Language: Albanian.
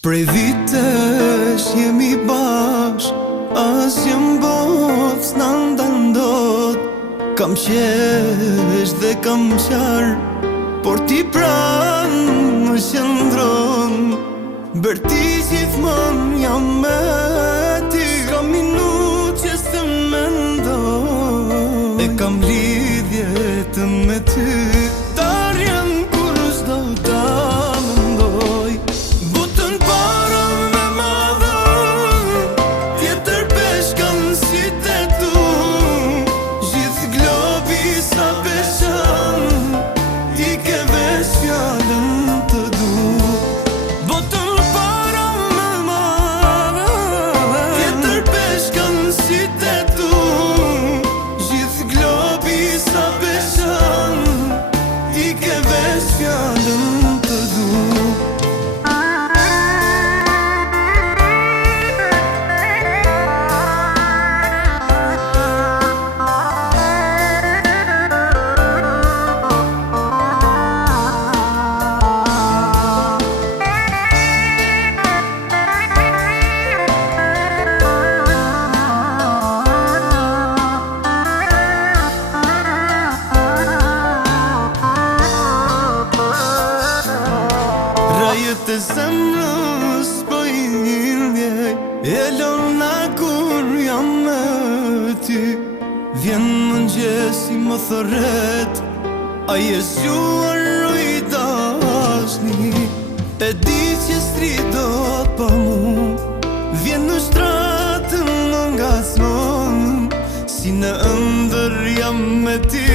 Prej vitesh jemi bashk, as jem bof s'na ndandot. Kam qesh dhe kam qar, por ti pran më qëndron. Bërti gjithmon jam me ti, s'ka minut që s'të mendoj. E kam lidhjetën me ty, darjen kur s'do ta mendoj. Botën para me madhën, tjetër peshkan si te tu. Gjithë globi sa peshan, ti ke vesh fjallën të du. Botën para me madhën, tjetër peshkan si te tu. Gjithë globi sa peshan, ti ke vesh fjallën të du. Rajet e zemrës po i ndjej, e lona kur jam me ty. Vjen mëngjesi më thërret, a je zgjuar o i dashni. E di që stridot pa mu, vjen në shtratën më ngacmon. Si në ëndër jam me ty,